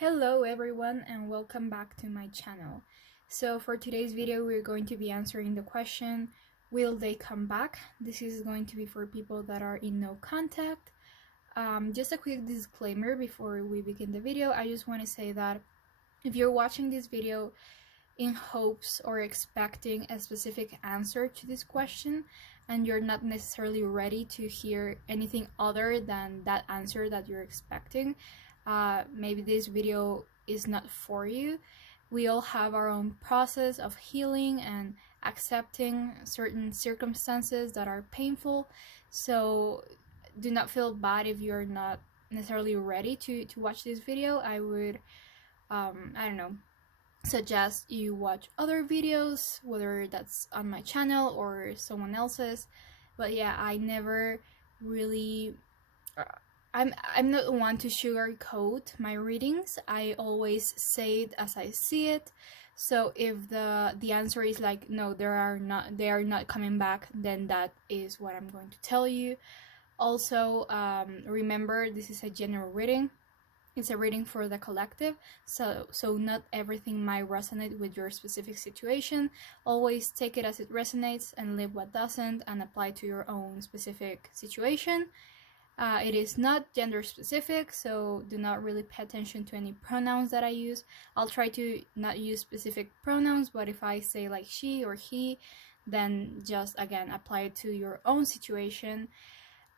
Hello everyone and welcome back to my channel. So for today's video we're going to be answering the question, will they come back? This is going to be for people that are in no contact. Just a quick disclaimer before we begin the video. I just want to say that if you're watching this video in hopes or expecting a specific answer to this question and you're not necessarily ready to hear anything other than that answer that you're expecting, maybe this video is not for you. We all have our own process of healing and accepting certain circumstances that are painful, so do not feel bad if you're not necessarily ready to watch this video. I would I don't know, suggest you watch other videos, whether that's on my channel or someone else's. But yeah, I never really I'm not one to sugarcoat my readings. I always say it as I see it. So if the answer is like no, they are not coming back, then that is what I'm going to tell you. Also, remember, this is a general reading. It's a reading for the collective, so not everything might resonate with your specific situation. Always take it as it resonates and leave what doesn't, and apply to your own specific situation. It is not gender specific, so do not really pay attention to any pronouns that I use. I'll try to not use specific pronouns, but if I say like she or he, then just again apply it to your own situation.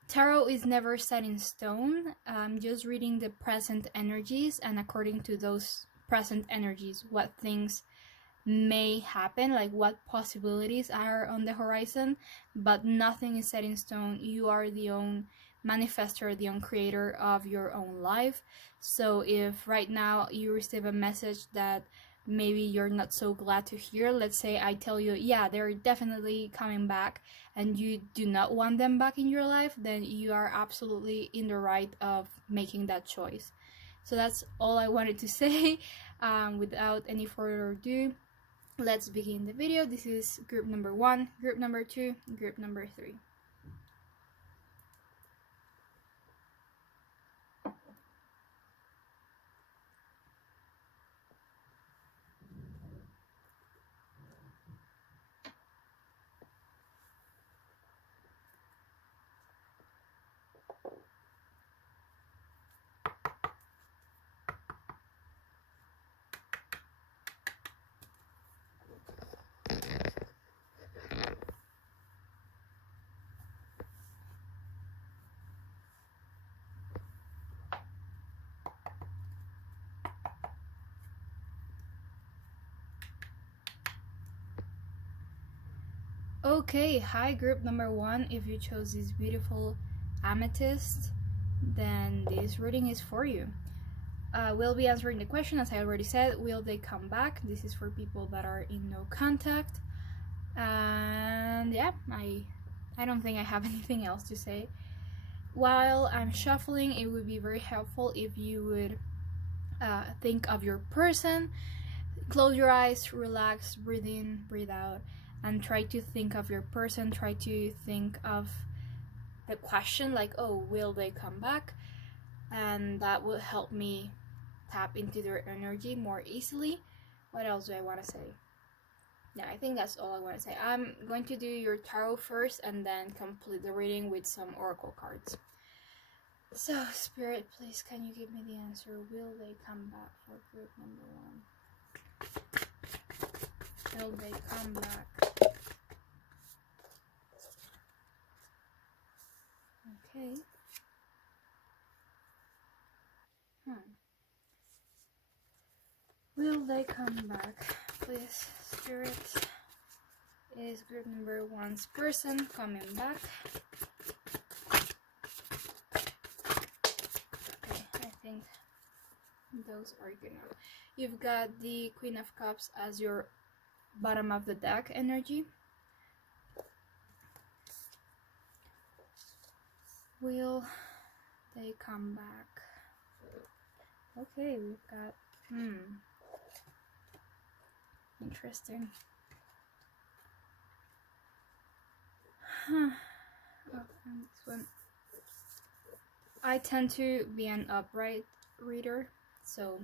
Tarot is never set in stone. I'm just reading the present energies, and according to those present energies, what things may happen, like what possibilities are on the horizon, but nothing is set in stone. You are the own manifestor, the own creator of your own life. So if right now you receive a message that maybe you're not so glad to hear, let's say I tell you, yeah, they're definitely coming back, and you do not want them back in your life, then you are absolutely in the right of making that choice. So that's all I wanted to say. Without any further ado, let's begin the video. This is group number 1, group number 2, group number 3. Okay, hi group number 1. If you chose this beautiful amethyst, then this reading is for you. We'll be answering the question, as I already said, will they come back? This is for people that are in no contact. And yeah, I don't think I have anything else to say. While I'm shuffling, it would be very helpful if you would think of your person. Close your eyes, relax, breathe in, breathe out, and try to think of your person. Try to think of the question, like, oh, will they come back? And that will help me tap into their energy more easily. What else do I want to say? Yeah, I think that's all I want to say. I'm going to do your tarot first and then complete the reading with some oracle cards. So, Spirit, please, can you give me the answer? Will they come back for group number 1? Will they come back? Okay. Will they come back? Please, Spirit. Is group number 1's person coming back? Okay, I think those are good enough. You've got the Queen of Cups as your bottom of the deck energy. Will they come back? Okay, we've got interesting. Oh, and this one. I tend to be an upright reader, so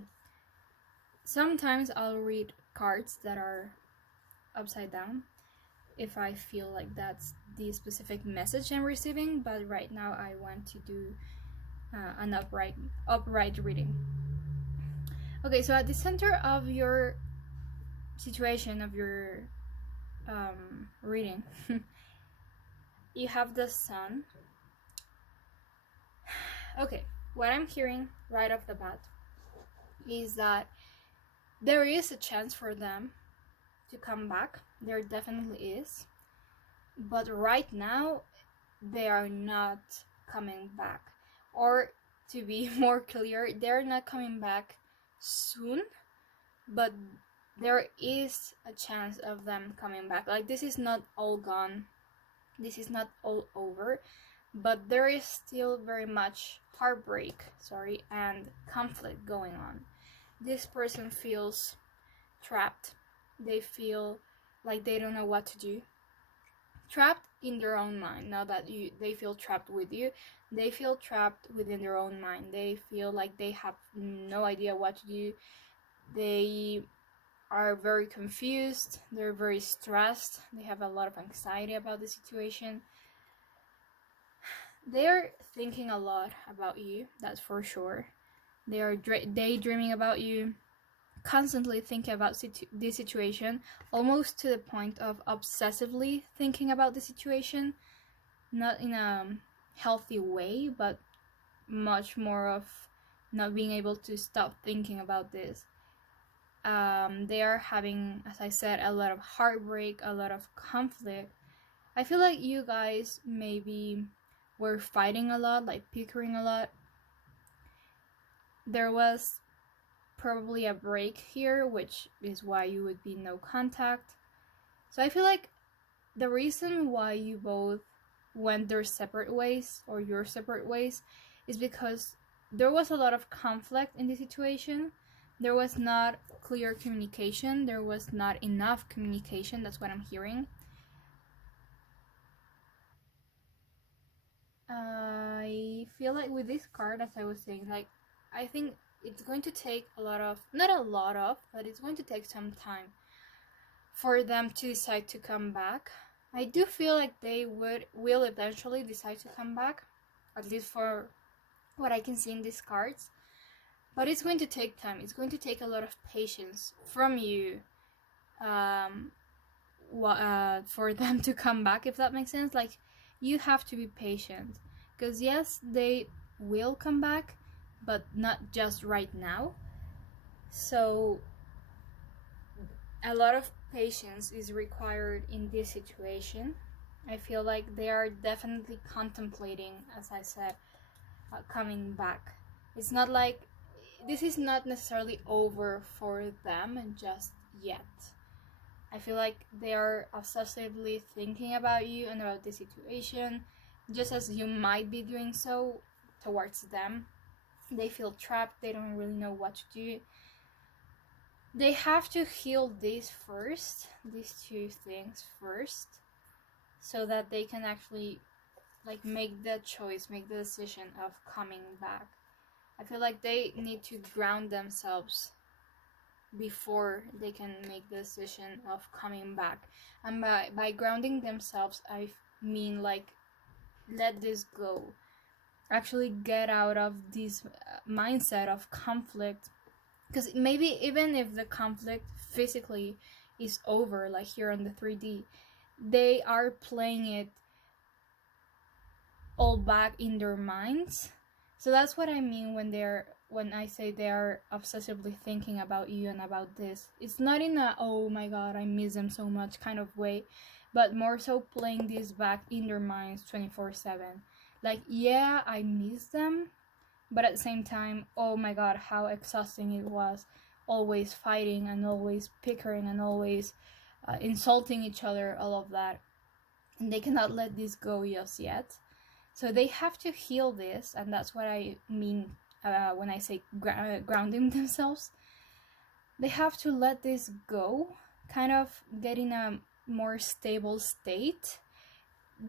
Sometimes I'll read cards that are upside down if I feel like that's the specific message I'm receiving, but right now I want to do an upright reading. Okay, so at the center of your situation, of your reading, you have the sun. Okay, what I'm hearing right off the bat is that there is a chance for them to come back. There definitely is. But right now, they are not coming back. Or to be more clear, they're not coming back soon, but there is a chance of them coming back. Like, this is not all gone. This is not all over, but there is still very much heartbreak, and conflict going on. This person feels trapped. They feel like they don't know what to do. Trapped in their own mind. Not that they feel trapped with you. They feel trapped within their own mind. They feel like they have no idea what to do. They are very confused. They're very stressed. They have a lot of anxiety about the situation. They're thinking a lot about you, that's for sure. They are daydreaming about you, constantly thinking about this situation, almost to the point of obsessively thinking about the situation. Not in a healthy way, but much more of not being able to stop thinking about this. They are having, as I said, a lot of heartbreak, a lot of conflict. I feel like you guys maybe were fighting a lot, like bickering a lot. There was probably a break here, which is why you would be no contact. So I feel like the reason why you both went their separate ways, or your separate ways, is because there was a lot of conflict in the situation. There was not clear communication. There was not enough communication. That's what I'm hearing. I feel like with this card, as I was saying, like, I think it's going to take not a lot of, but it's going to take some time for them to decide to come back. I do feel like they will eventually decide to come back, at least for what I can see in these cards. But it's going to take time. It's going to take a lot of patience from you for them to come back, if that makes sense. Like, you have to be patient, because yes, they will come back, but not just right now. So a lot of patience is required in this situation. I feel like they are definitely contemplating, as I said, coming back. It's not like this is not necessarily over for them just yet. I feel like they are obsessively thinking about you and about the situation, just as you might be doing so towards them. They feel trapped. They don't really know what to do. They have to heal these two things first, so that they can actually make the choice, make the decision of coming back. I feel like they need to ground themselves before they can make the decision of coming back. And by grounding themselves, I mean let this go. Actually get out of this mindset of conflict. Because maybe even if the conflict physically is over, like here on the 3D, they are playing it all back in their minds. So that's what I mean when I say they are obsessively thinking about you and about this. It's not in a, oh my god, I miss them so much kind of way, but more so playing this back in their minds 24/7. Like, yeah, I miss them, but at the same time, oh my god, how exhausting it was. Always fighting and always bickering and always insulting each other, all of that. And they cannot let this go just yet. So they have to heal this, and that's what I mean when I say grounding themselves. They have to let this go, kind of get in a more stable state,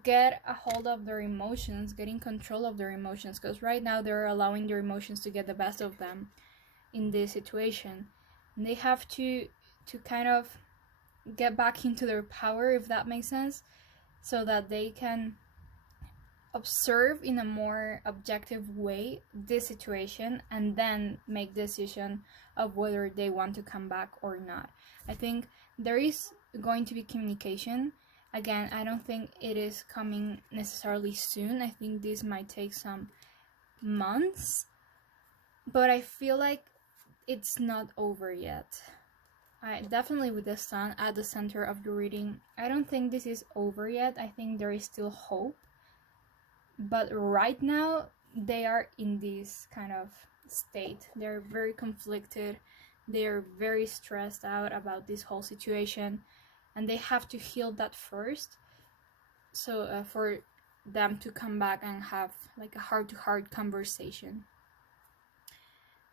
get a hold of their emotions, get in control of their emotions, because right now they're allowing their emotions to get the best of them in this situation. They have to kind of get back into their power, if that makes sense, so that they can observe in a more objective way this situation and then make decision of whether they want to come back or not. I think there is going to be communication. Again, I don't think it is coming necessarily soon. I think this might take some months, but I feel like it's not over yet. I definitely, with the sun at the center of the reading, I don't think this is over yet. I think there is still hope, but right now they are in this kind of state. They're very conflicted, they're very stressed out about this whole situation, and they have to heal that first, so for them to come back and have like a heart-to-heart conversation.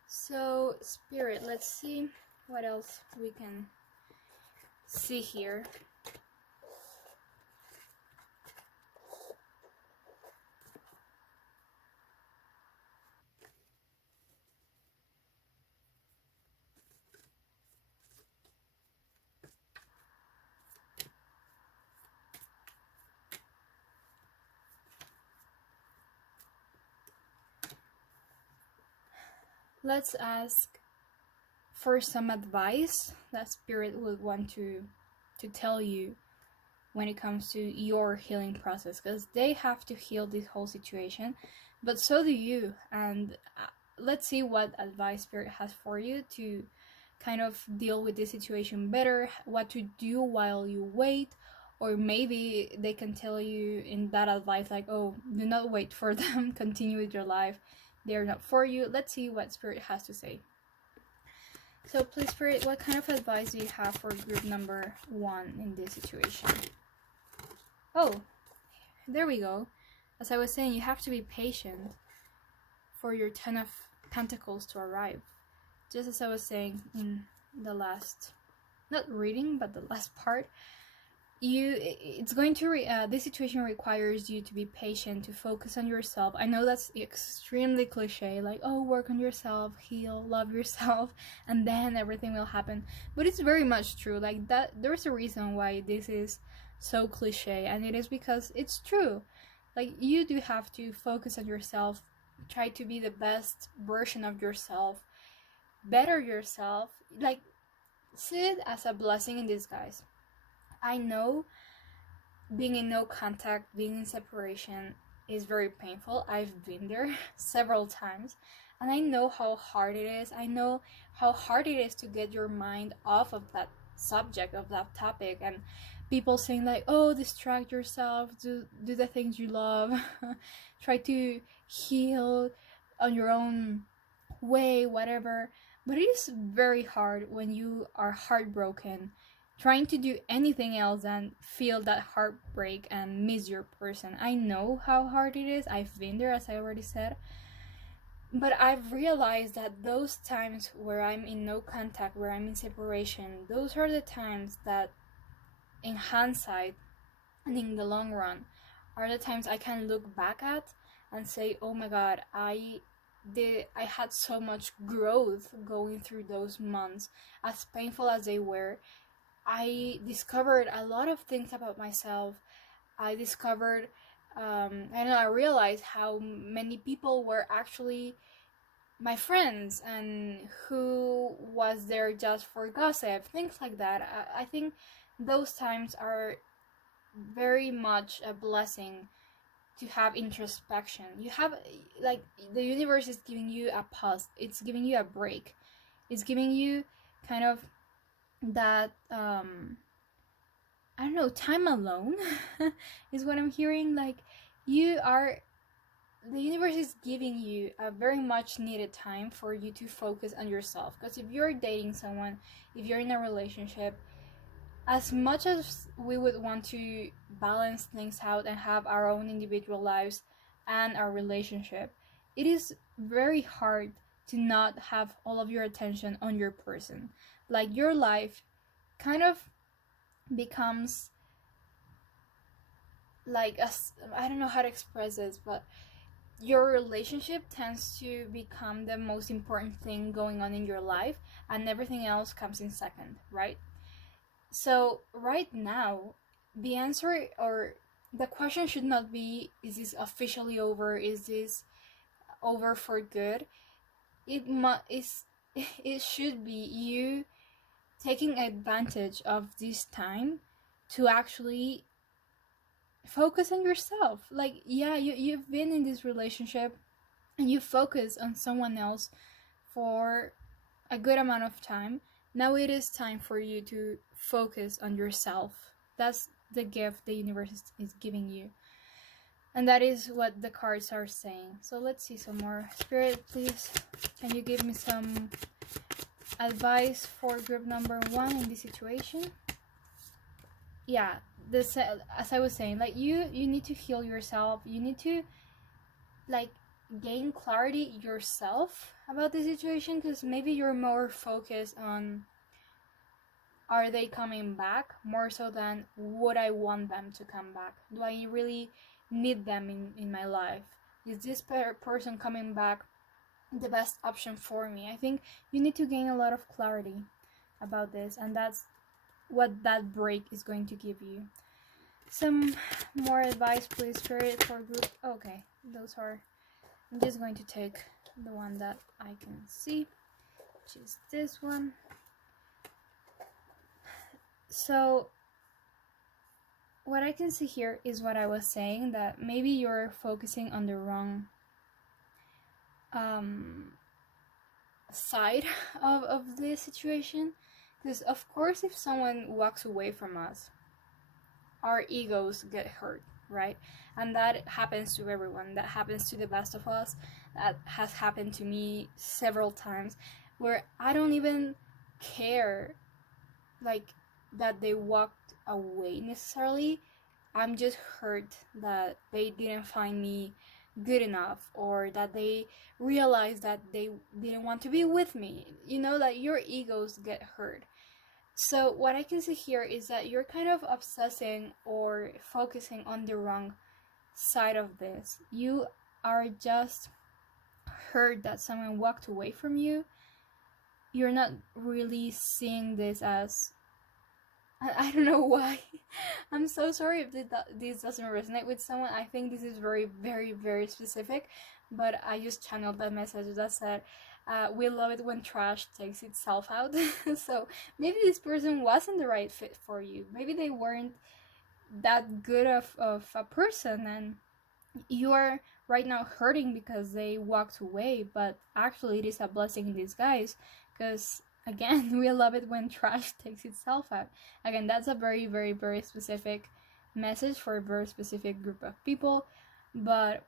So Spirit, let's see what else we can see here. Let's ask for some advice that Spirit would want to tell you when it comes to your healing process, because they have to heal this whole situation, but so do you. And let's see what advice Spirit has for you to kind of deal with this situation better, what to do while you wait, or maybe they can tell you in that advice like, oh, do not wait for them, continue with your life, they're not for you. Let's see what Spirit has to say. So please, Spirit, what kind of advice do you have for group number 1 in this situation? Oh, there we go. As I was saying, you have to be patient for your 10 of Pentacles to arrive. Just as I was saying in the last, not reading, but the last part, it's going to this situation requires you to be patient, to focus on yourself. I know that's extremely cliche, like, oh, work on yourself, heal, love yourself, and then everything will happen, but it's very much true. Like that, there's a reason why this is so cliche, and it is because it's true. Like, you do have to focus on yourself, try to be the best version of yourself, better yourself, like, see it as a blessing in disguise. I know being in no contact, being in separation is very painful. I've been there several times, and I know how hard it is. I know how hard it is to get your mind off of that subject, of that topic, and people saying like, oh, distract yourself, do the things you love, try to heal on your own way, whatever. But it is very hard when you are heartbroken, trying to do anything else than feel that heartbreak and miss your person. I know how hard it is. I've been there, as I already said. But I've realized that those times where I'm in no contact, where I'm in separation, those are the times that, in hindsight and in the long run, are the times I can look back at and say, oh my god, I had so much growth going through those months. As painful as they were, I discovered a lot of things about myself. I discovered, I realized how many people were actually my friends and who was there just for gossip, things like that. I think those times are very much a blessing to have introspection. You have, like, the universe is giving you a pause, it's giving you a break, it's giving you kind of that I don't know, time alone is what I'm hearing. Like, the universe is giving you a very much needed time for you to focus on yourself. Because if you're dating someone, if you're in a relationship, as much as we would want to balance things out and have our own individual lives and our relationship, it is very hard to not have all of your attention on your person. Like, your life kind of becomes like I don't know how to express this, but your relationship tends to become the most important thing going on in your life, and everything else comes in second, right? So right now, the answer or the question should not be, is this officially over? Is this over for good? It should be you taking advantage of this time to actually focus on yourself. Like, yeah, you've been in this relationship and you focus on someone else for a good amount of time. Now it is time for you to focus on yourself. That's the gift the universe is giving you. And that is what the cards are saying. So let's see some more. Spirit, please, can you give me some advice for group number 1 in this situation? Yeah, this, as I was saying, like, you need to heal yourself. You need to, like, gain clarity yourself about the situation, because maybe you're more focused on, are they coming back, more so than would I want them to come back. Do I really need them in my life? Is this person coming back the best option for me? I think you need to gain a lot of clarity about this, and that's what that break is going to give you. Some more advice, please, Spirit, for group. Okay, those are, I'm just going to take the one that I can see, which is this one. So what I can see here is what I was saying, that maybe you're focusing on the wrong side of this situation. Because of course, if someone walks away from us, our egos get hurt, right? And that happens to everyone. That happens to the best of us. That has happened to me several times, where I don't even care, like, that they walked away necessarily. I'm just hurt that they didn't find me good enough, or that they realized that they didn't want to be with me. You know, that your egos get hurt. So what I can see here is that you're kind of obsessing or focusing on the wrong side of this. You are just hurt that someone walked away from you. You're not really seeing this as, I don't know why. I'm so sorry if this doesn't resonate with someone. I think this is very, very, very specific, but I just channeled that message that said, we love it when trash takes itself out. So maybe this person wasn't the right fit for you. Maybe they weren't that good of a person, and you are right now hurting because they walked away, but actually it is a blessing in disguise, because again, we love it when trash takes itself out. Again, that's a very, very, very specific message for a very specific group of people. But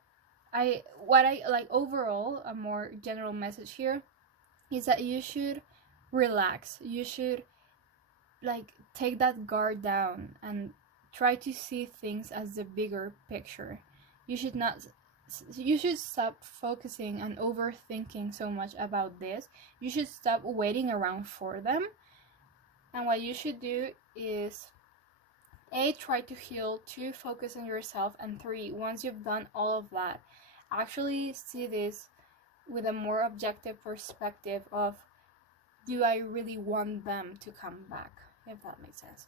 what I like overall, a more general message here, is that you should relax. You should, like, take that guard down and try to see things as the bigger picture. You should stop focusing and overthinking so much about this. You should stop waiting around for them. And what you should do is, A, try to heal, 2, focus on yourself, and 3, once you've done all of that, actually see this with a more objective perspective of, do I really want them to come back? If that makes sense.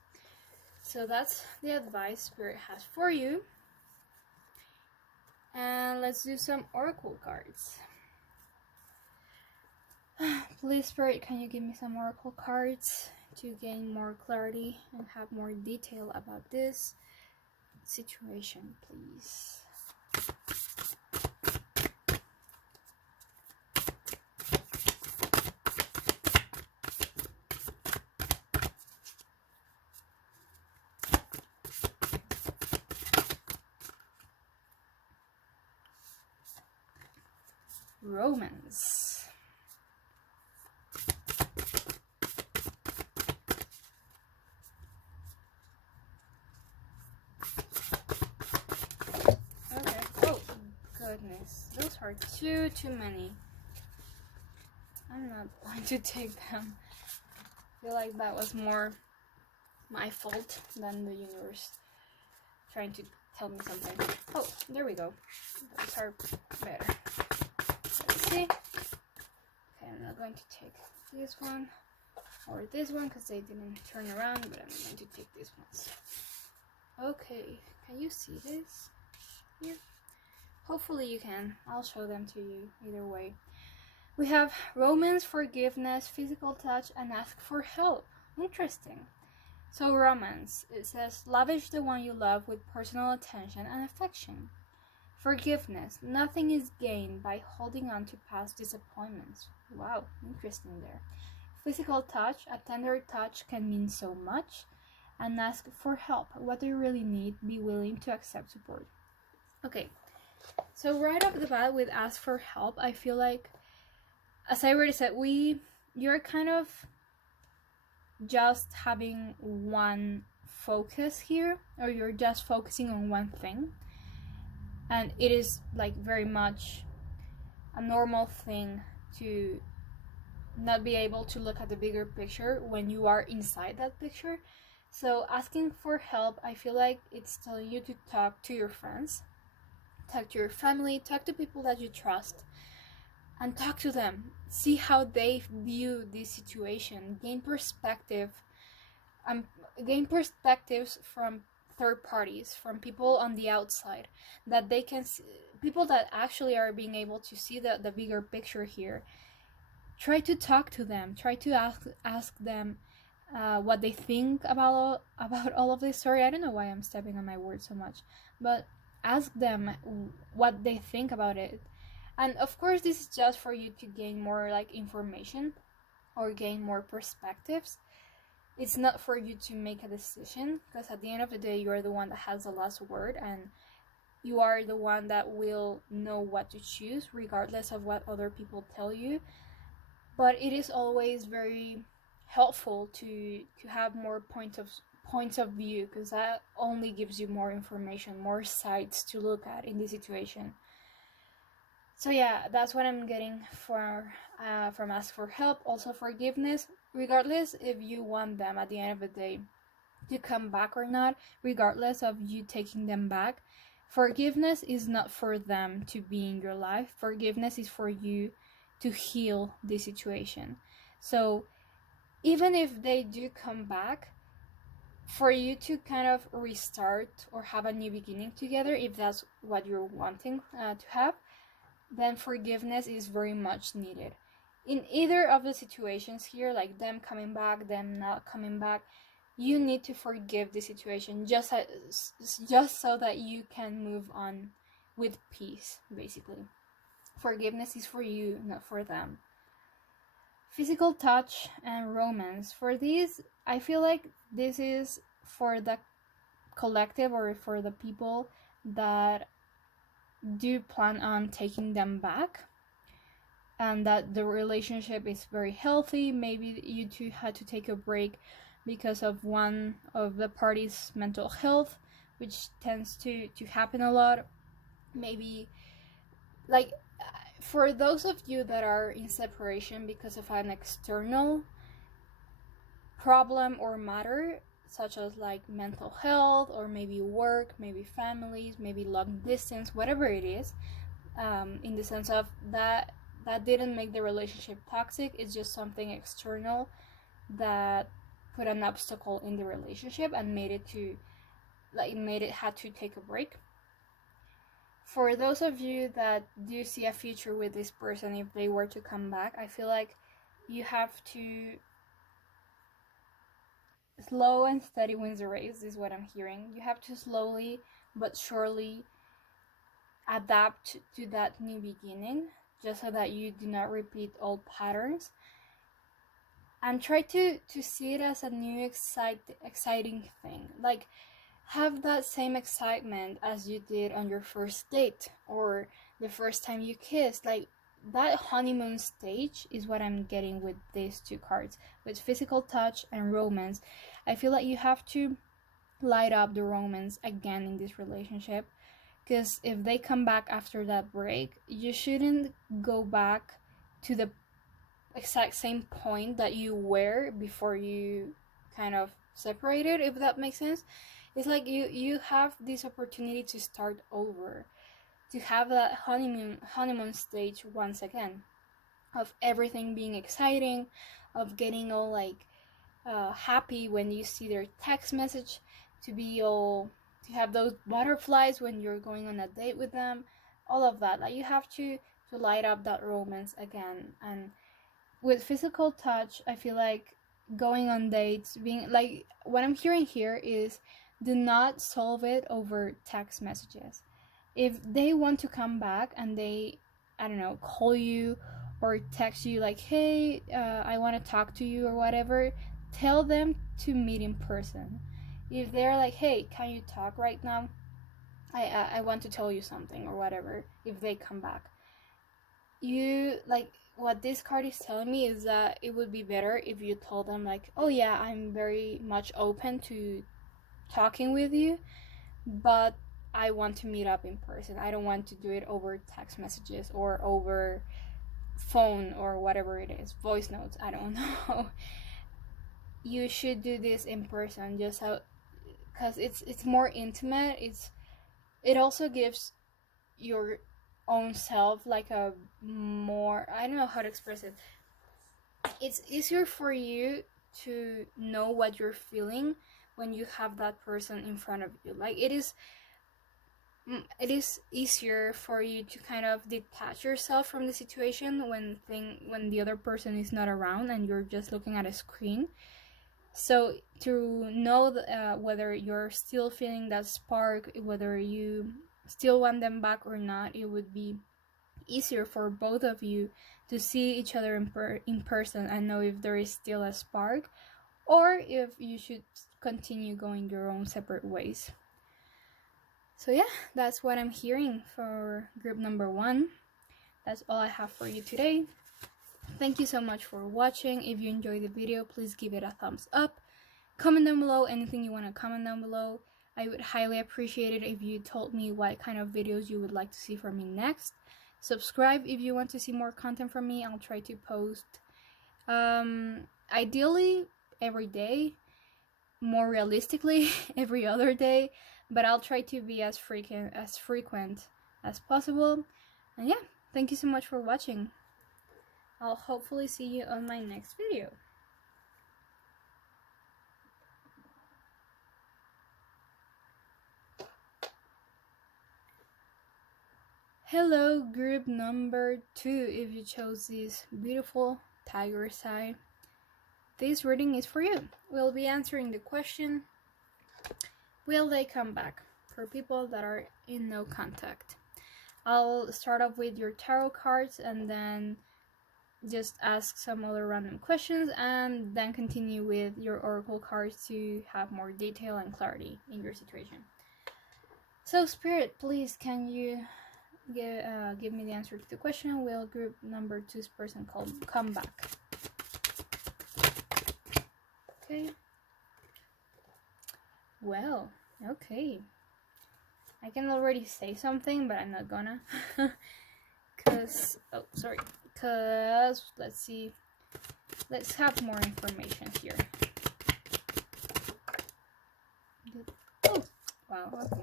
So that's the advice Spirit has for you. And let's do some oracle cards. Please, Spirit, can you give me some oracle cards to gain more clarity and have more detail about this situation, please? Romance. Okay. Oh goodness, those are too many. I'm not going to take them. I feel like that was more my fault than the universe trying to tell me something. Oh, there we go. Those are better. Let's see. Okay, I'm not going to take this one or this one because they didn't turn around, but I'm going to take these ones. Okay, can you see this here? Hopefully you can. I'll show them to you either way. We have romance, forgiveness, physical touch, and ask for help. Interesting. So romance, it says lavish the one you love with personal attention and affection. Forgiveness, nothing is gained by holding on to past disappointments. Wow, interesting there. Physical touch, a tender touch can mean so much. And ask for help. What do you really need? Be willing to accept support. Okay, so right off the bat with ask for help, I feel like, as I already said, you're kind of just having one focus here, or you're just focusing on one thing, and it is like very much a normal thing to not be able to look at the bigger picture when you are inside that picture. So asking for help, I feel like it's telling you to talk to your friends, talk to your family, talk to people that you trust, and talk to them. See how they view this situation. Gain perspectives from third parties, from people on the outside, that they can see, people that actually are being able to see the bigger picture here. Try to talk to them. Try to ask them what they think about all of this. Sorry, I don't know why I'm stepping on my words so much, but ask them what they think about it. And of course, this is just for you to gain more like information or gain more perspectives. It's not for you to make a decision, because at the end of the day, you are the one that has the last word, and you are the one that will know what to choose, regardless of what other people tell you. But it is always very helpful to have more points of view, because that only gives you more information, more sides to look at in this situation. So yeah, that's what I'm getting from ask for help. Also forgiveness, regardless if you want them at the end of the day to come back or not, regardless of you taking them back, forgiveness is not for them to be in your life. Forgiveness is for you to heal the situation. So even if they do come back, for you to kind of restart or have a new beginning together, if that's what you're wanting to have, then forgiveness is very much needed. In either of the situations here, like them coming back, them not coming back, you need to forgive the situation just so that you can move on with peace, basically. Forgiveness is for you, not for them. Physical touch and romance. For these, I feel like this is for the collective, or for the people that do plan on taking them back, and that the relationship is very healthy. Maybe you two had to take a break because of one of the parties' mental health, which tends to happen a lot. Maybe, like, for those of you that are in separation because of an external problem or matter, such as like mental health, or maybe work, maybe families, maybe long distance, whatever it is, in the sense of that didn't make the relationship toxic, it's just something external that put an obstacle in the relationship and made it had to take a break. For those of you that do see a future with this person, if they were to come back, I feel like you have to slow and steady wins the race, is what I'm hearing. You have to slowly but surely adapt to that new beginning, just so that you do not repeat old patterns. And try to see it as a new exciting thing. Like, have that same excitement as you did on your first date, or the first time you kissed. Like, that honeymoon stage is what I'm getting with these two cards. With physical touch and romance, I feel like you have to light up the romance again in this relationship, because if they come back after that break, you shouldn't go back to the exact same point that you were before you kind of separated, if that makes sense. It's like you have this opportunity to start over, to have that honeymoon stage once again, of everything being exciting, of getting all like happy when you see their text message, to have those butterflies when you're going on a date with them, all of that. Like you have to light up that romance again. And with physical touch, I feel like going on dates, being like, what I'm hearing here is, do not solve it over text messages. If they want to come back and they, I don't know, call you or text you like, hey, I want to talk to you or whatever, tell them to meet in person. If they're like, hey, can you talk right now? I want to tell you something or whatever, if they come back. You, like, what this card is telling me is that it would be better if you told them like, oh yeah, I'm very much open to talking with you, but I want to meet up in person. I don't want to do it over text messages or over phone or whatever it is, voice notes, I don't know. You should do this in person, just how, because it's more intimate. It also gives your own self like a more, I don't know how to express it. It's easier for you to know what you're feeling when you have that person in front of you. Like it is easier for you to kind of detach yourself from the situation when the other person is not around and you're just looking at a screen. So to know whether you're still feeling that spark, whether you still want them back or not, it would be easier for both of you to see each other in person and know if there is still a spark, or if you should continue going your own separate ways. So yeah, that's what I'm hearing for group number 1. That's all I have for you today. Thank you so much for watching. If you enjoyed the video, please give it a thumbs up. Comment down below anything you want to comment down below. I would highly appreciate it if you told me what kind of videos you would like to see from me next. Subscribe if you want to see more content from me. I'll try to post ideally every day, more realistically every other day, but I'll try to be as frequent as possible. And yeah, thank you so much for watching. I'll hopefully see you on my next video. Hello, group number 2, if you chose this beautiful tiger's eye. This reading is for you. We'll be answering the question, will they come back? For people that are in no contact. I'll start off with your tarot cards and then just ask some other random questions and then continue with your oracle cards to have more detail and clarity in your situation. So Spirit, please can you give me the answer to the question, will group number 2's person come back? Okay. Well, okay. I can already say something, but I'm not gonna. Cause let's see. Let's have more information here. Oh, wow, okay.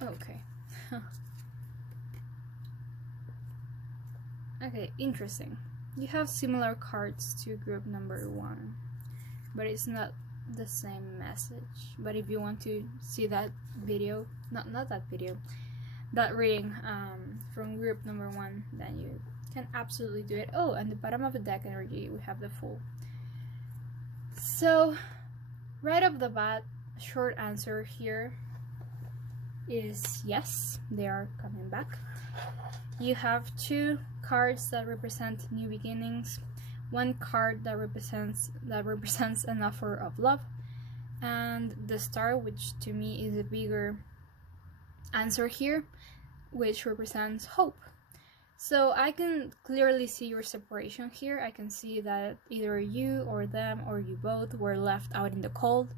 Okay. Okay, interesting. You have similar cards to group number 1, but it's not the same message. But if you want to see that video, not that video, that reading from group number 1, then you can absolutely do it. Oh, and the bottom of the deck energy, we have the Fool. So, right off the bat, short answer here is yes, they are coming back. You have 2 cards that represent new beginnings. one card that represents an offer of love, and the Star, which to me is a bigger answer here, which represents hope. So I can clearly see your separation here. I can see that either you or them or you both were left out in the cold.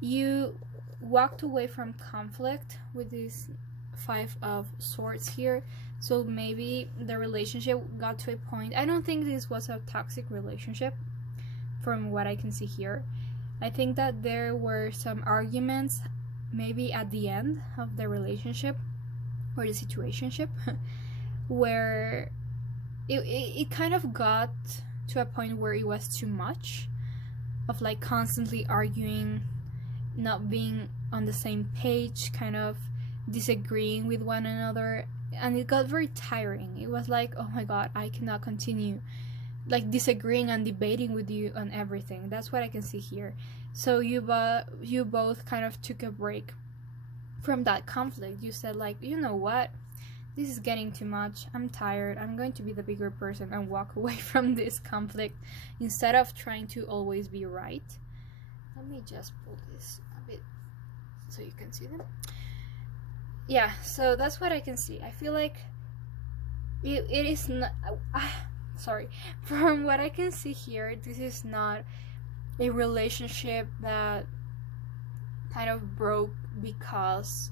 You walked away from conflict with this 5 of Swords here. So maybe the relationship got to a point. I don't think this was a toxic relationship from what I can see here. I think that there were some arguments maybe at the end of the relationship or the situationship where it kind of got to a point where it was too much of like constantly arguing, not being on the same page, kind of disagreeing with one another, and it got very tiring. It was like, oh my god, I cannot continue like disagreeing and debating with you on everything. That's what I can see here. So you both kind of took a break from that conflict. You said like, you know what, this is getting too much, I'm tired, I'm going to be the bigger person and walk away from this conflict instead of trying to always be right. Let me just pull this a bit so you can see them. Yeah, so that's what I can see. I feel like it is not sorry, from what I can see here, this is not a relationship that kind of broke because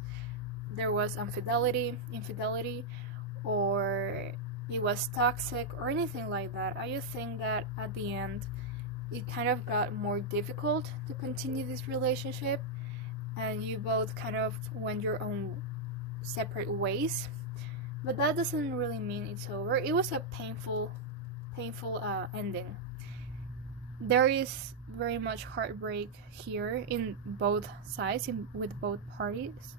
there was infidelity, or it was toxic or anything like that. I just think that at the end it kind of got more difficult to continue this relationship, and you both kind of went your own separate ways. But that doesn't really mean it's over. It was a painful ending. There is very much heartbreak here in both sides, with both parties.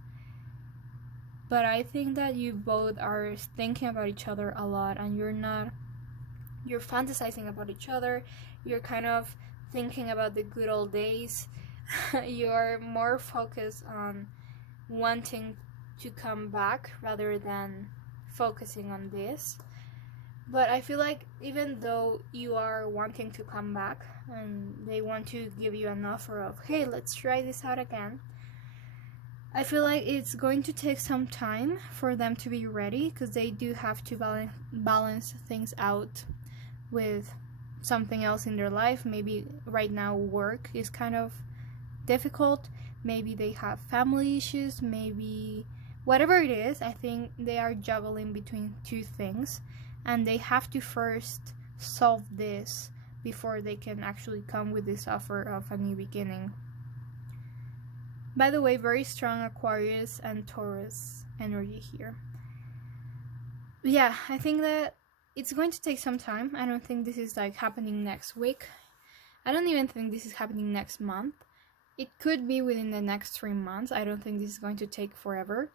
But I think that you both are thinking about each other a lot, and you're fantasizing about each other. You're kind of thinking about the good old days. You're more focused on wanting to come back rather than focusing on this. But I feel like even though you are wanting to come back and they want to give you an offer of, hey, let's try this out again, I feel like it's going to take some time for them to be ready, because they do have to balance things out with something else in their life. Maybe right now work is kind of difficult. Maybe they have family issues. Maybe whatever it is, I think they are juggling between two things, and they have to first solve this before they can actually come with this offer of a new beginning. By the way, very strong Aquarius and Taurus energy here. Yeah, I think that it's going to take some time. I don't think this is like happening next week. I don't even think this is happening next month. It could be within the next 3 months. I don't think this is going to take forever,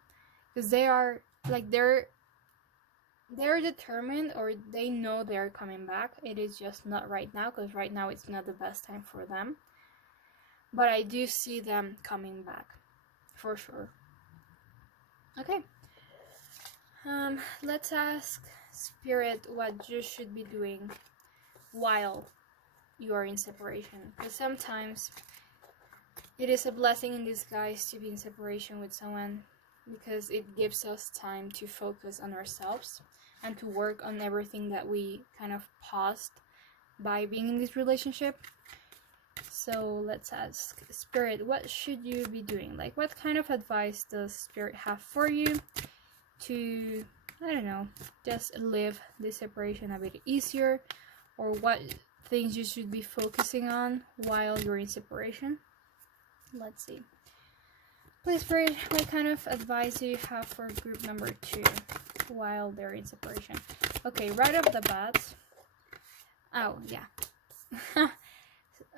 because they are like they're determined, or they know they're coming back. It is just not right now, because right now it's not the best time for them. But I do see them coming back, for sure. Okay. Let's ask Spirit what you should be doing while you are in separation. Because sometimes it is a blessing in disguise to be in separation with someone, because it gives us time to focus on ourselves and to work on everything that we kind of paused by being in this relationship. So let's ask Spirit, what should you be doing? Like, what kind of advice does Spirit have for you to, I don't know, just live this separation a bit easier? Or what things you should be focusing on while you're in separation? Let's see. Please, Spirit, what kind of advice do you have for group number 2 while they're in separation? Okay, right off the bat. Oh, yeah.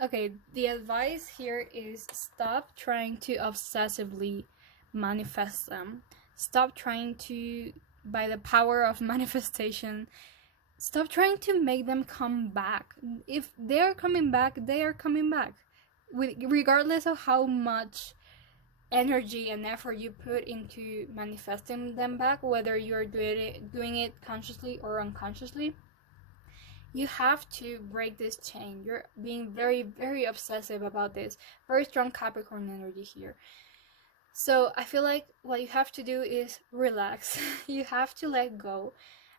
Okay, the advice here is stop trying to obsessively manifest them. Stop trying to, by the power of manifestation, stop trying to make them come back. If they are coming back, they are coming back. Regardless of how much energy and effort you put into manifesting them back, whether you're doing it consciously or unconsciously, You have to break this chain. You're being very, very obsessive about this. Very strong Capricorn energy here. So I feel like what you have to do is relax. You have to let go.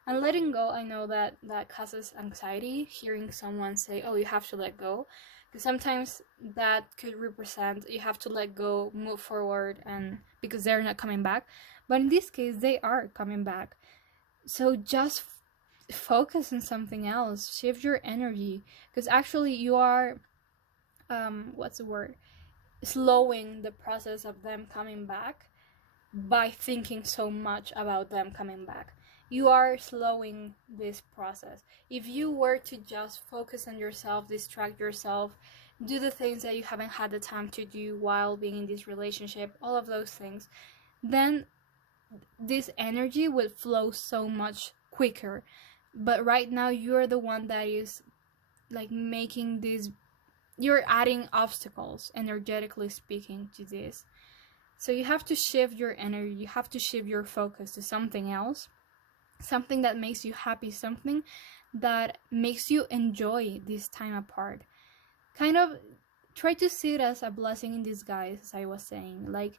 And letting go, I know that causes anxiety, hearing someone say, oh, you have to let go. Because sometimes that could represent you have to let go, move forward, and because they're not coming back. But in this case, they are coming back. So just focus on something else. Shift your energy. Because actually you are, what's the word? Slowing the process of them coming back by thinking so much about them coming back. You are slowing this process. If you were to just focus on yourself, distract yourself, do the things that you haven't had the time to do while being in this relationship, all of those things, then this energy will flow so much quicker. But right now you're the one that is like making this, you're adding obstacles, energetically speaking, to this. So you have to shift your energy, you have to shift your focus to something else, something that makes you happy, something that makes you enjoy this time apart. Kind of try to see it as a blessing in disguise, as I was saying. Like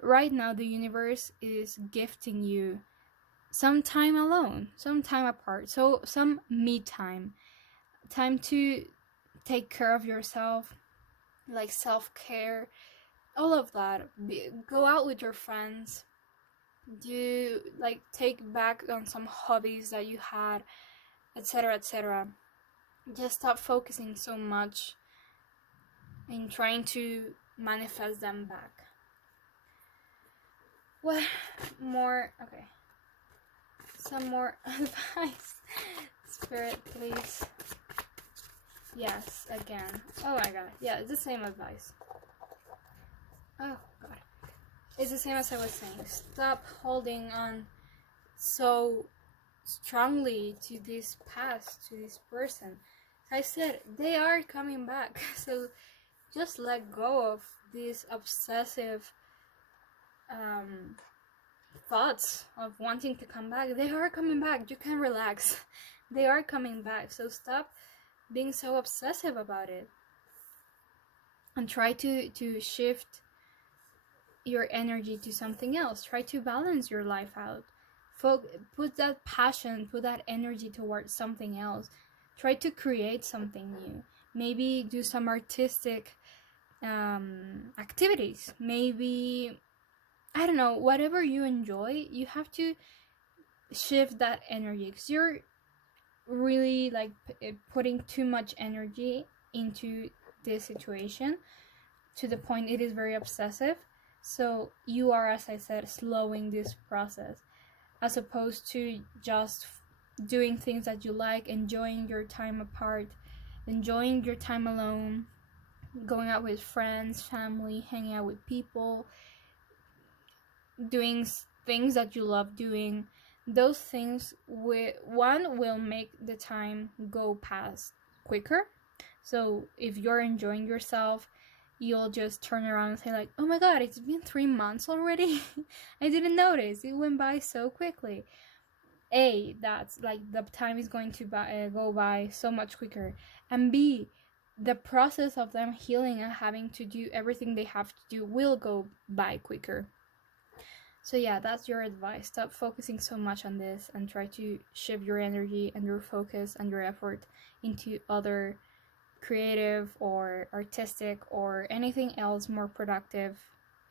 right now the universe is gifting you some time alone, some time apart, so some me time to take care of yourself, like self-care, all of that. Go out with your friends, do like take back on some hobbies that you had, etc., etc. Just stop focusing so much in trying to manifest them back. What more? Okay, some more advice. Spirit, please. Yes, again. Oh my god. Yeah, it's the same advice. Oh god. It's the same as I was saying. Stop holding on so strongly to this past, to this person. I said, they are coming back. So just let go of these obsessive thoughts of wanting to come back. They are coming back. You can relax. They are coming back. So stop being so obsessive about it. And try to shift your energy to something else. Try to balance your life out. Put that passion, put that energy towards something else. Try to create something new. Maybe do some artistic activities. Maybe, I don't know, whatever you enjoy, you have to shift that energy. Because you're really like putting too much energy into this situation to the point it is very obsessive. So you are, as I said, slowing this process, as opposed to just doing things that you like, enjoying your time apart, enjoying your time alone, going out with friends, family, hanging out with people, doing things that you love doing. Those things will make the time go past quicker. So if you're enjoying yourself, you'll just turn around and say like, oh my god, it's been 3 months already. I didn't notice, it went by so quickly. That's like the time is going to go by so much quicker. And B, the process of them healing and having to do everything they have to do will go by quicker. So yeah, that's your advice. Stop focusing so much on this and try to shift your energy and your focus and your effort into other creative or artistic or anything else more productive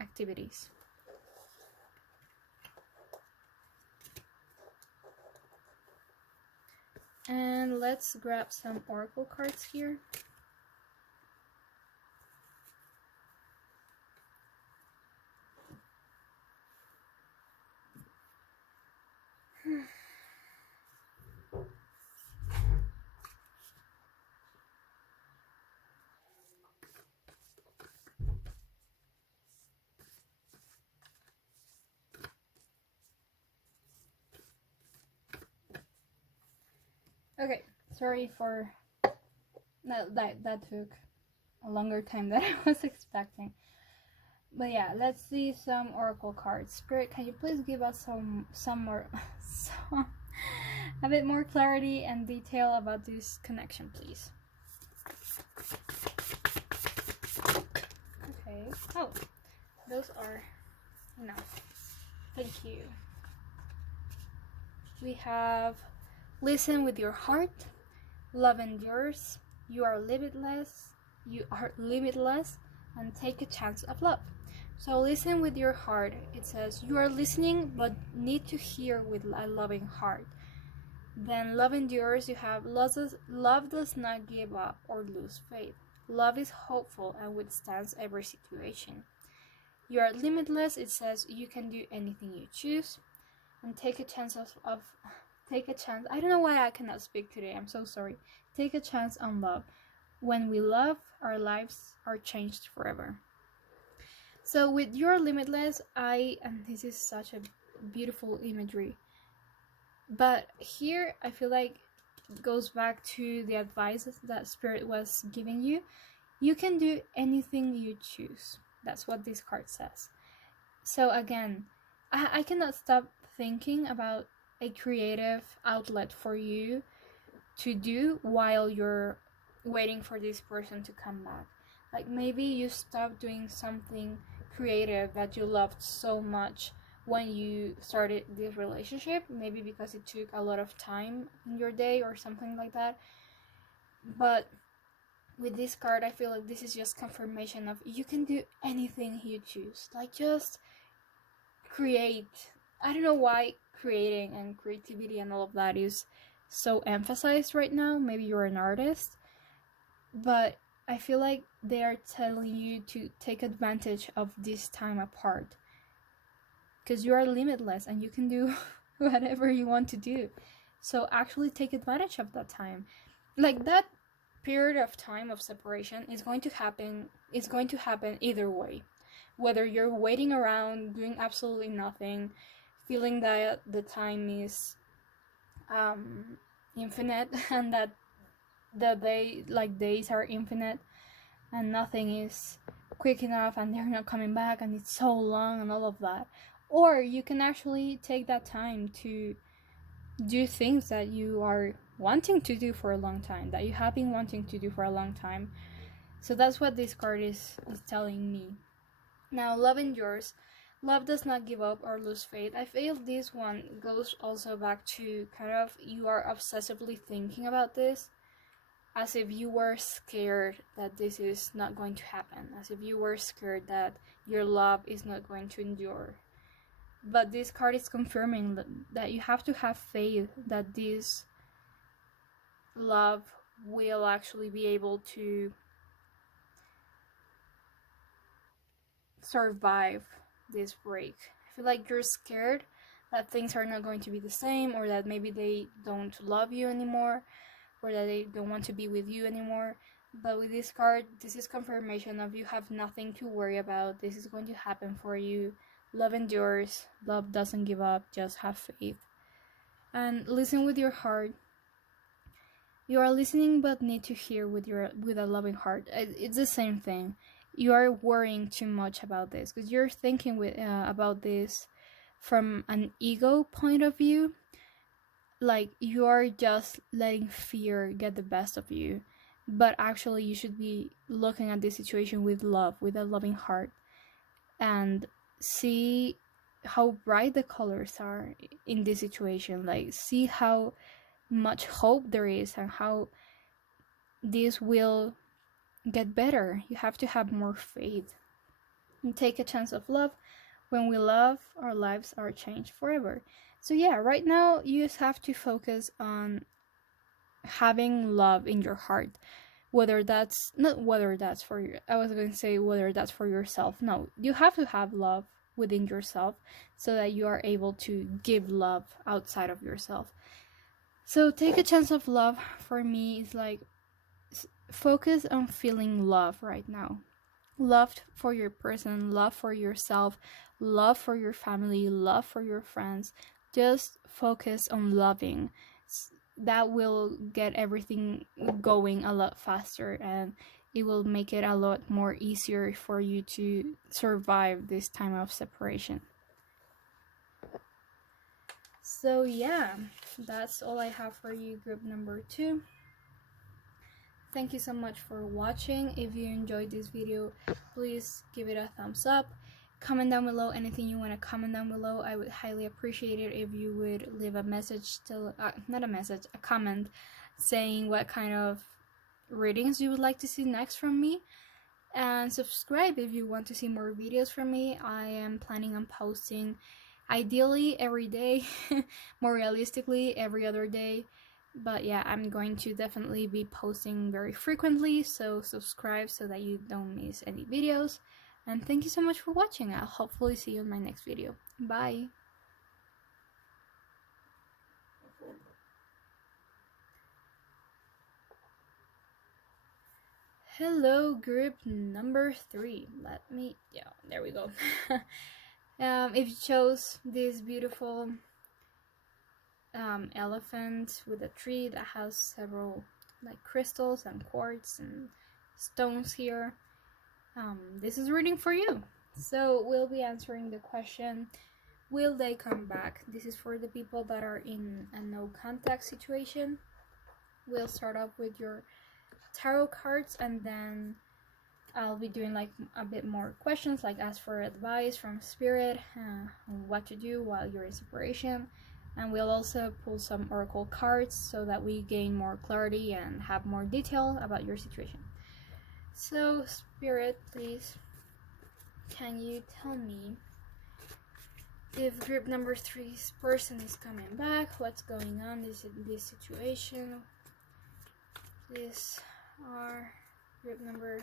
activities. And let's grab some oracle cards here. Okay, sorry for that took a longer time than I was expecting. But yeah, let's see some oracle cards. Spirit, can you please give us some more a bit more clarity and detail about this connection, please. Okay. Oh, those are enough. Thank you. We have listen with your heart, love endures, you are limitless, and take a chance of love. So listen with your heart. It says you are listening but need to hear with a loving heart. Then love endures, you have love does not give up or lose faith. Love is hopeful and withstands every situation. You are limitless, it says you can do anything you choose. And take a chance take a chance. I don't know why I cannot speak today. I'm so sorry. Take a chance on love. When we love, our lives are changed forever. So with You're Limitless, and this is such a beautiful imagery. But here I feel like it goes back to the advice that Spirit was giving you. You can do anything you choose. That's what this card says. So again, I cannot stop thinking about a creative outlet for you to do while you're waiting for this person to come back. Like maybe you stopped doing something creative that you loved so much when you started this relationship, maybe because it took a lot of time in your day or something like that. But with this card, I feel like this is just confirmation of you can do anything you choose. Like just create. I don't know why creating and creativity and all of that is so emphasized right now. Maybe you're an artist, but I feel like they are telling you to take advantage of this time apart, because you are limitless and you can do whatever you want to do. So actually take advantage of that time. Like that period of time of separation is going to happen either way. Whether you're waiting around doing absolutely nothing, feeling that the time is infinite and that days are infinite and nothing is quick enough and they're not coming back and it's so long and all of that. Or you can actually take that time to do things that you are wanting to do for a long time, that you have been wanting to do for a long time. So that's what this card is telling me. Now, love endures. Love does not give up or lose faith. I feel this one goes also back to kind of you are obsessively thinking about this as if you were scared that this is not going to happen, as if you were scared that your love is not going to endure. But this card is confirming that you have to have faith that this love will actually be able to survive this break. I feel like you're scared that things are not going to be the same, or that maybe they don't love you anymore, or that they don't want to be with you anymore. But with this card, this is confirmation of you have nothing to worry about. This is going to happen for you. Love endures. Love doesn't give up. Just have faith. And listen with your heart. You are listening but need to hear with a loving heart. It's the same thing. You are worrying too much about this because you're thinking about this from an ego point of view. Like you are just letting fear get the best of you. But actually you should be looking at this situation with love, with a loving heart, and see how bright the colors are in this situation. Like see how much hope there is and how this will get better. You have to have more faith and take a chance of love. When we love, our lives are changed forever. So yeah, right now you just have to focus on having love in your heart. Whether that's for you, I was going to say whether that's for yourself. No, you have to have love within yourself so that you are able to give love outside of yourself. So take a chance of love for me is like focus on feeling love right now. Love for your person, love for yourself, love for your family, love for your friends. Just focus on loving. That will get everything going a lot faster, and it will make it a lot more easier for you to survive this time of separation. So yeah, that's all I have for you, group number 2. Thank you so much for watching. If you enjoyed this video, please give it a thumbs up. Comment down below anything you want to comment down below. I would highly appreciate it if you would leave a message to not a message, a comment saying what kind of readings you would like to see next from me. And subscribe if you want to see more videos from me. I am planning on posting ideally every day, more realistically every other day. But yeah, I'm going to definitely be posting very frequently, so subscribe so that you don't miss any videos. And thank you so much for watching. I'll hopefully see you in my next video. Bye! Hello, group number 3. There we go. If you chose this beautiful elephant with a tree that has several like crystals and quartz and stones here, this is reading for you. So we'll be answering the question, will they come back? This is for the people that are in a no contact situation. We'll start off with your tarot cards, and then I'll be doing like a bit more questions, like ask for advice from spirit on what to do while you're in separation. And we'll also pull some oracle cards so that we gain more clarity and have more detail about your situation. So spirit, please, can you tell me if group number 3's person is coming back? What's going on in this situation? These are group number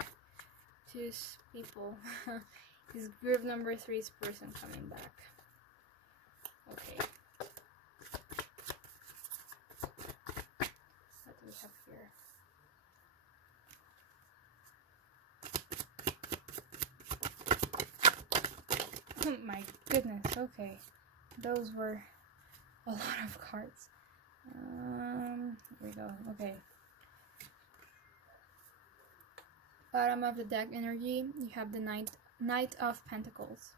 2's people. Is group number 3's person coming back? Okay. What do we have here? Oh my goodness, okay. Those were a lot of cards. Here we go, okay. Bottom of the deck energy, you have the Knight of Pentacles.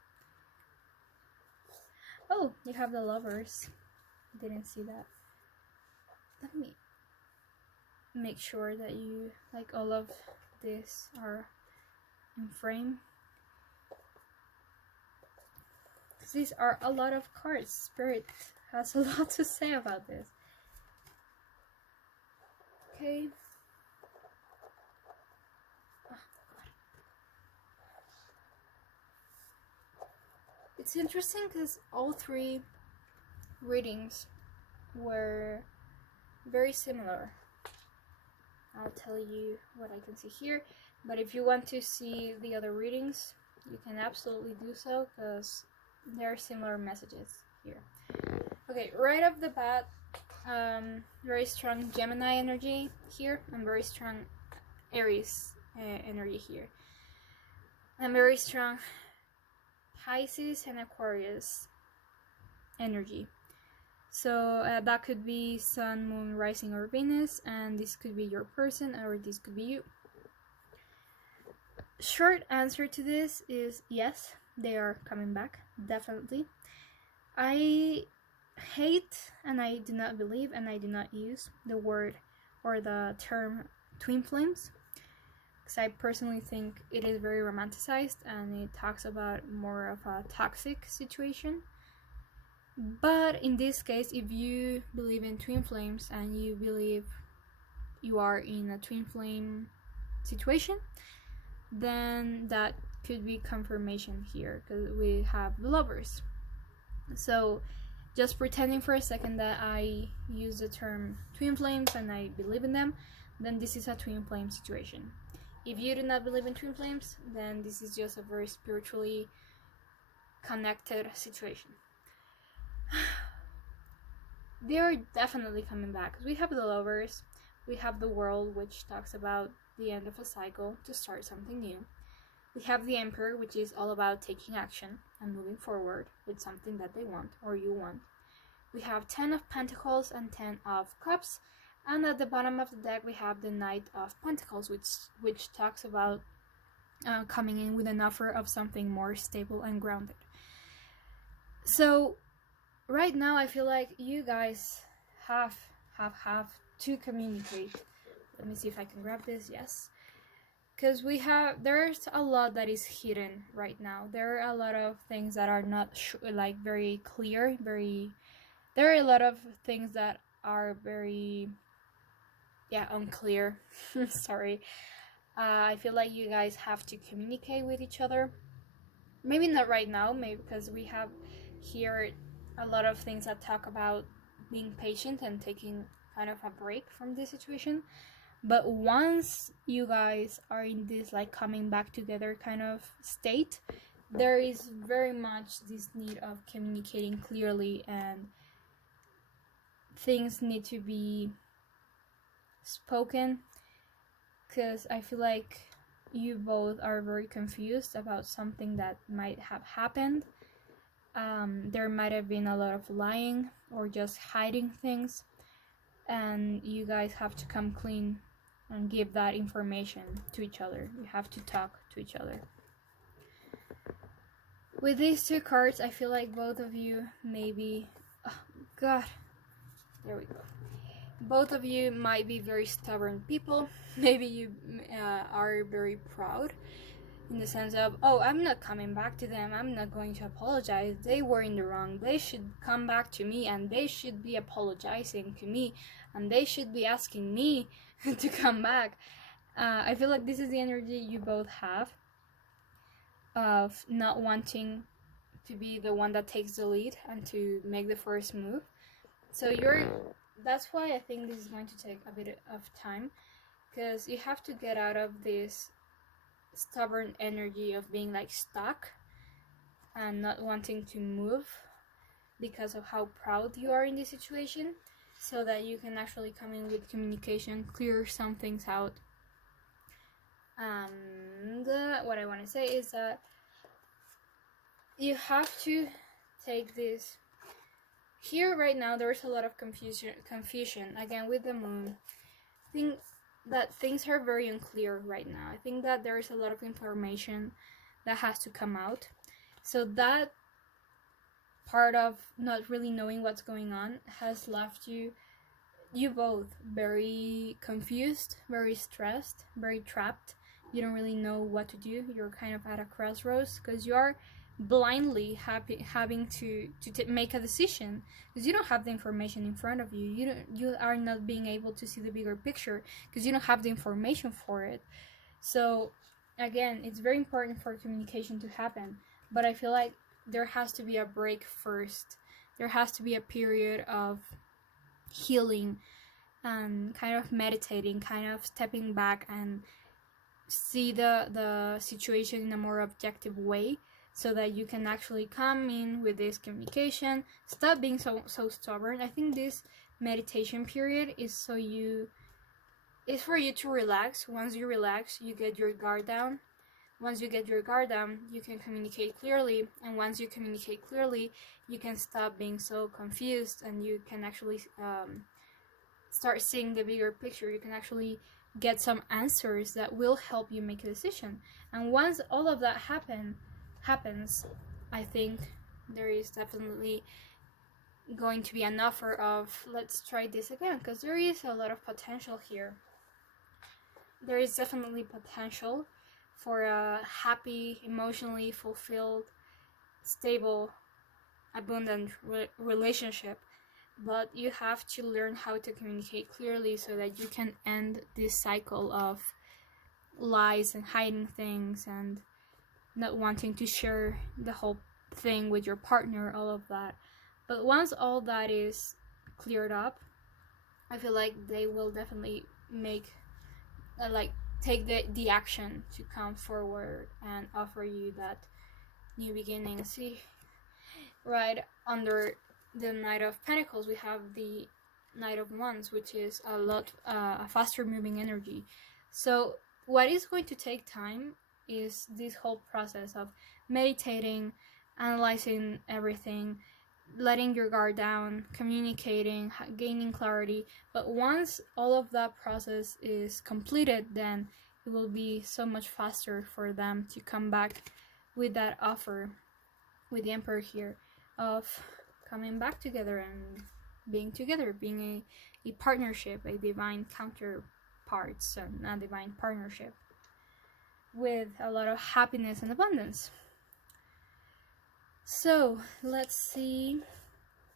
Oh, you have the Lovers. Didn't see that. Let me make sure that you, like, all of this are in frame. These are a lot of cards. Spirit has a lot to say about this. Okay. It's interesting because all 3 readings were very similar. I'll tell you what I can see here, but if you want to see the other readings, you can absolutely do so because there are similar messages here. Okay, right off the bat, very strong Gemini energy here, and very strong Aries energy here, and very strong Pisces and Aquarius energy. So that could be Sun, Moon, Rising, or Venus, and this could be your person, or this could be you. Short answer to this is yes, they are coming back, definitely. I hate, and I do not believe, and I do not use the word or the term twin flames, because I personally think it is very romanticized and it talks about more of a toxic situation. But in this case, if you believe in twin flames and you believe you are in a twin flame situation, then that could be confirmation here, because we have the Lovers. So just pretending for a second that I use the term twin flames and I believe in them, then this is a twin flame situation. If you do not believe in twin flames, then this is just a very spiritually connected situation. They are definitely coming back. We have the Lovers, we have the World, which talks about the end of a cycle to start something new. We have the Emperor, which is all about taking action and moving forward with something that they want or you want. We have 10 of Pentacles and 10 of Cups, and at the bottom of the deck we have the Knight of Pentacles, which talks about coming in with an offer of something more stable and grounded. So right now I feel like you guys have to communicate. Let me see if I can grab this. Yes, because there's a lot that is hidden right now. There are a lot of things that are not like very clear. There are a lot of things that are very unclear. Sorry. I feel like you guys have to communicate with each other. Maybe not right now, maybe because we have here a lot of things that talk about being patient and taking kind of a break from this situation. But once you guys are in this like coming back together kind of state, there is very much this need of communicating clearly, and things need to be spoken, because I feel like you both are very confused about something that might have happened. There might have been a lot of lying or just hiding things, and you guys have to come clean and give that information to each other. You have to talk to each other. With these two cards, I feel like both of you maybe... Oh, God. There we go. Both of you might be very stubborn people. Maybe you are very proud in the sense of, oh, I'm not coming back to them. I'm not going to apologize. They were in the wrong. They should come back to me, and they should be apologizing to me, and they should be asking me to come back. I feel like this is the energy you both have of not wanting to be the one that takes the lead and to make the first move. So that's why I think this is going to take a bit of time, because you have to get out of this stubborn energy of being like stuck and not wanting to move because of how proud you are in this situation, so that you can actually come in with communication, clear some things out. And what I want to say is that you have to take this. Here right now there's a lot of confusion again with the moon. I think that things are very unclear right now. I think that there is a lot of information that has to come out. So that part of not really knowing what's going on has left you both very confused, very stressed, very trapped. You don't really know what to do. You're kind of at a crossroads because you are blindly having to make a decision, because you don't have the information in front of you. You are not being able to see the bigger picture because you don't have the information for it. So again, it's very important for communication to happen, but I feel like there has to be a break first. There has to be a period of healing and kind of meditating, kind of stepping back and see the situation in a more objective way, so that you can actually come in with this communication. Stop being so stubborn. I think this meditation period is for you to relax. Once you relax, you get your guard down. Once you get your guard down, you can communicate clearly, and once you communicate clearly, you can stop being so confused, and you can actually start seeing the bigger picture. You can actually get some answers that will help you make a decision. And once all of that happens, I think there is definitely going to be an offer of, let's try this again, because there is a lot of potential here. There is definitely potential for a happy, emotionally fulfilled, stable, abundant relationship, but you have to learn how to communicate clearly so that you can end this cycle of lies and hiding things and not wanting to share the whole thing with your partner, all of that. But once all that is cleared up, I feel like they will definitely take the action to come forward and offer you that new beginning. See, right under the Knight of Pentacles, we have the Knight of Wands, which is a faster moving energy. So what is going to take time is this whole process of meditating, analyzing everything, letting your guard down, communicating, gaining clarity. But once all of that process is completed, then it will be so much faster for them to come back with that offer, with the Emperor here, of coming back together and being together, being a partnership, a divine counterparts and a divine partnership with a lot of happiness and abundance. So let's see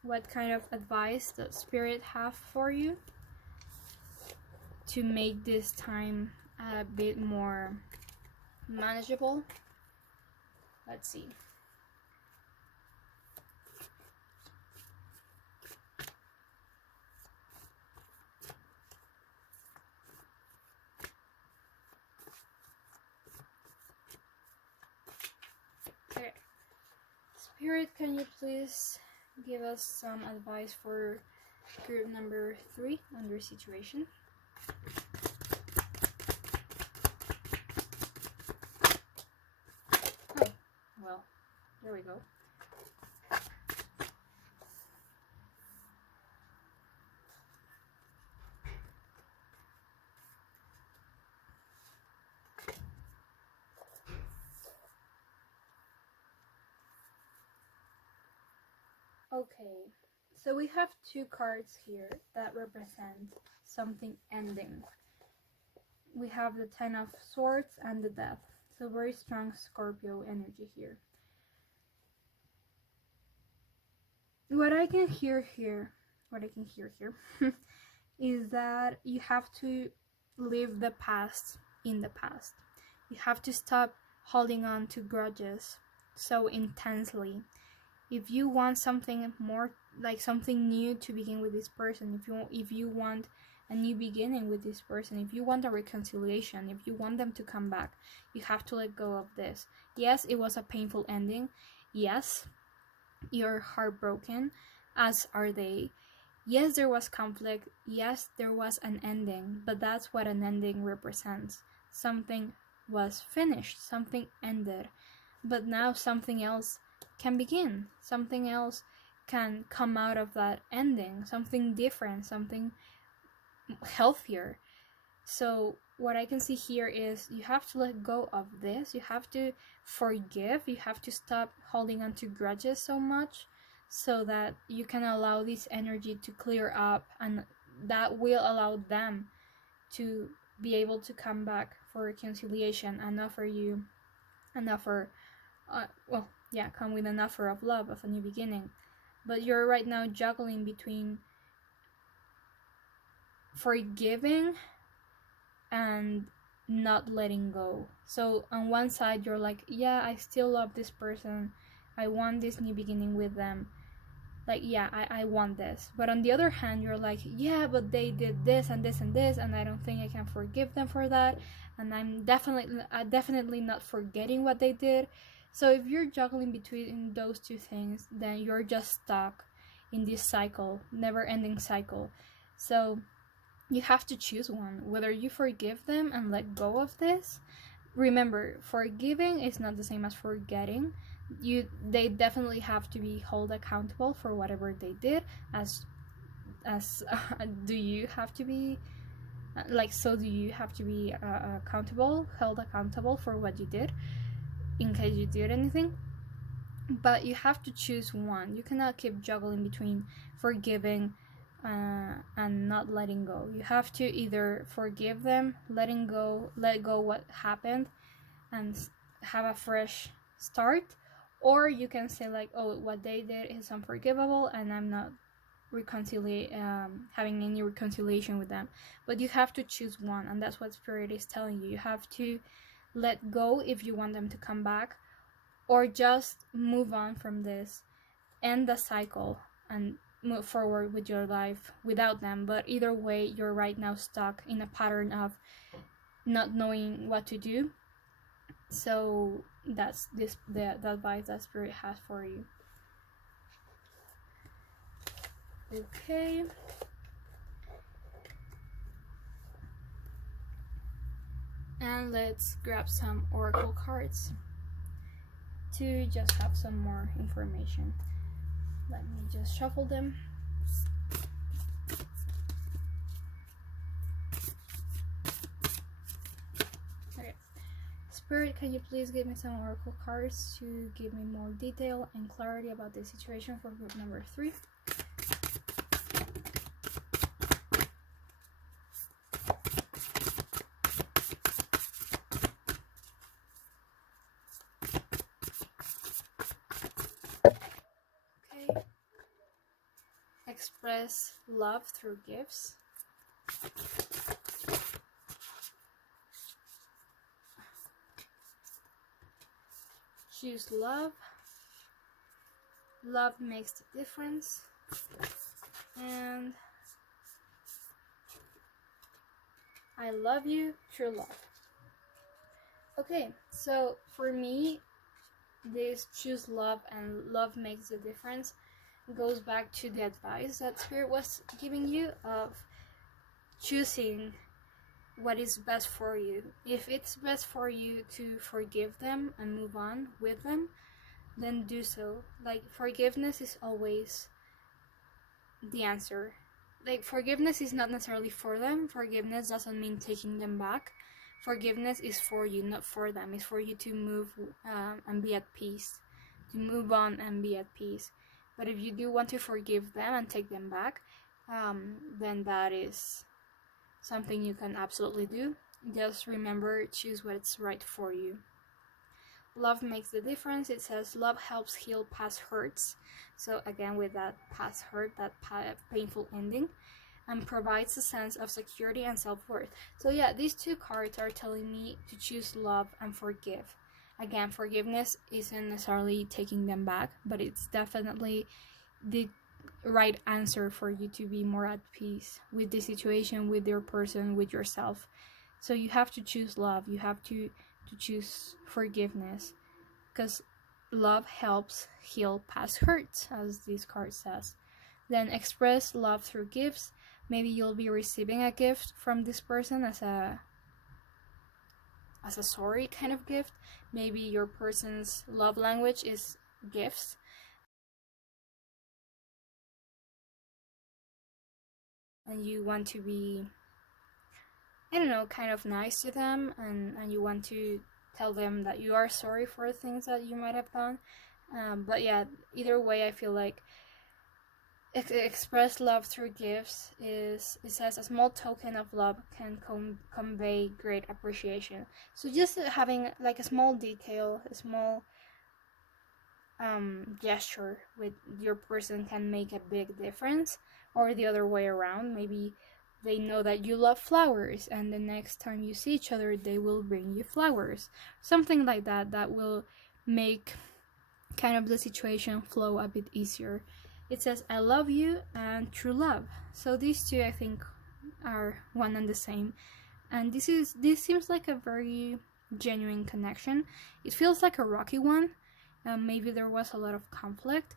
what kind of advice the spirit have for you to make this time a bit more manageable. Let's see. Okay. Spirit, can you please give us some advice for group number 3 under situation? Oh, well, there we go. Okay, so we have 2 cards here that represent something ending. We have the 10 of Swords and the Death. So very strong Scorpio energy here. What I can hear here is that you have to leave the past in the past. You have to stop holding on to grudges so intensely. If you want something more, like something new to begin with this person, if you want a new beginning with this person, if you want a reconciliation, if you want them to come back, you have to let go of this. Yes, it was a painful ending. Yes, you're heartbroken, as are they. Yes, there was conflict. Yes, there was an ending, but that's what an ending represents. Something was finished, something ended, but now something else can begin. Something else can come out of that ending, something different, something healthier. So what I can see here is you have to let go of this. You have to forgive. You have to stop holding on to grudges so much, so that you can allow this energy to clear up, and that will allow them to be able to come back for reconciliation and offer you an offer, come with an offer of love, of a new beginning. But you're right now juggling between forgiving and not letting go. So on one side you're like, yeah, I still love this person, I want this new beginning with them, like, yeah, I want this. But on the other hand, you're like, yeah, but they did this and this and this, and I don't think I can forgive them for that, and I'm definitely not forgetting what they did. So if you're juggling between those two things, then you're just stuck in this cycle, never-ending cycle. So you have to choose one, whether you forgive them and let go of this. Remember, forgiving is not the same as forgetting. They definitely have to be held accountable for whatever they did, as do you have to be do you have to be held accountable for what you did, in case you did anything. But you have to choose one. You cannot keep juggling between forgiving and not letting go. You have to either forgive them, let go what happened, and have a fresh start, or you can say like, oh, what they did is unforgivable and I'm not having any reconciliation with them. But you have to choose one, and that's what Spirit is telling you. You have to let go if you want them to come back, or just move on from this, end the cycle, and move forward with your life without them. But either way, you're right now stuck in a pattern of not knowing what to do. So that's the advice that Spirit has for you. Okay. And let's grab some oracle cards to just have some more information. Let me just shuffle them. Okay. Spirit, can you please give me some oracle cards to give me more detail and clarity about the situation for group number 3? Okay. Express love through gifts. Choose love. Love makes the difference. And I love you, true love. Okay, so for me, this choose love and love makes the difference goes back to the advice that Spirit was giving you of choosing what is best for you. If it's best for you to forgive them and move on with them, then do so. Like, forgiveness is always the answer. Like, forgiveness is not necessarily for them. Forgiveness doesn't mean taking them back. Forgiveness is for you, not for them. It's for you to move and be at peace, to move on and be at peace. But if you do want to forgive them and take them back, then that is something you can absolutely do. Just remember, choose what's right for you. Love makes the difference. It says love helps heal past hurts. So again, with that past hurt, that painful ending, and provides a sense of security and self-worth. So yeah, these two cards are telling me to choose love and forgive. Again, forgiveness isn't necessarily taking them back, but it's definitely the right answer for you to be more at peace with the situation, with your person, with yourself. So you have to choose love. You have to choose forgiveness, because love helps heal past hurts, as this card says. Then express love through gifts. Maybe you'll be receiving a gift from this person as a sorry kind of gift. Maybe your person's love language is gifts. And you want to be, I don't know, kind of nice to them, and you want to tell them that you are sorry for things that you might have done. But yeah, either way, I feel like express love through gifts is, it says, a small token of love can convey great appreciation. So just having like a small detail, a small gesture with your person can make a big difference. Or the other way around, maybe they know that you love flowers, and the next time you see each other they will bring you flowers, something like that, that will make kind of the situation flow a bit easier. It says I love you and true love. So these two, I think, are one and the same, and this seems like a very genuine connection. It feels like a rocky one. Maybe there was a lot of conflict,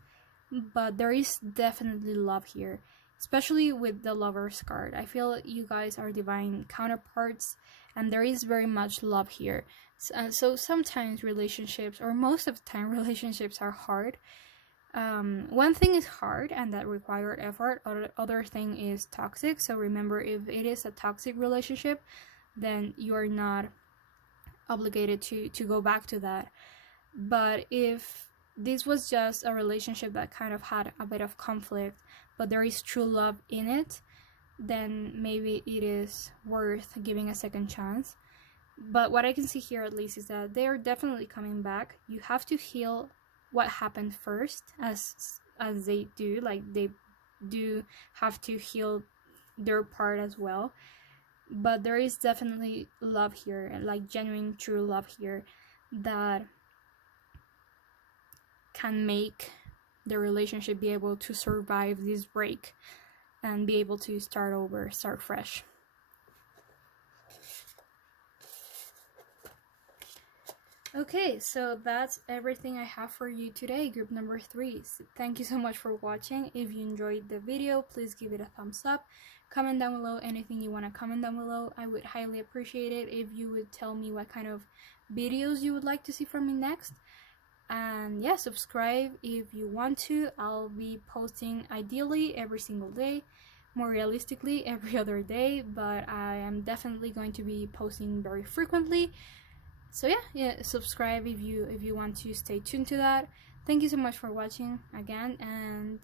but there is definitely love here, especially with the Lover's card. I feel you guys are divine counterparts, and there is very much love here. So sometimes relationships, or most of the time relationships, are hard. One thing is hard and that require effort. Other thing is toxic. So remember, if it is a toxic relationship, then you are not obligated to go back to that. But if this was just a relationship that kind of had a bit of conflict, but there is true love in it, then maybe it is worth giving a second chance. But what I can see here, at least, is that they are definitely coming back. You have to heal what happened first, as they do. Like, they do have to heal their part as well. But there is definitely love here, like genuine true love here, that can make the relationship be able to survive this break and be able to start over, start fresh. Okay, so that's everything I have for you today, group number 3. So thank you so much for watching. If you enjoyed the video, please give it a thumbs up. Comment down below anything you want to comment down below. I would highly appreciate it if you would tell me what kind of videos you would like to see from me next. And yeah, subscribe if you want to. I'll be posting ideally every single day, more realistically every other day, but I am definitely going to be posting very frequently. So yeah, subscribe if you want to stay tuned to that. Thank you so much for watching again, and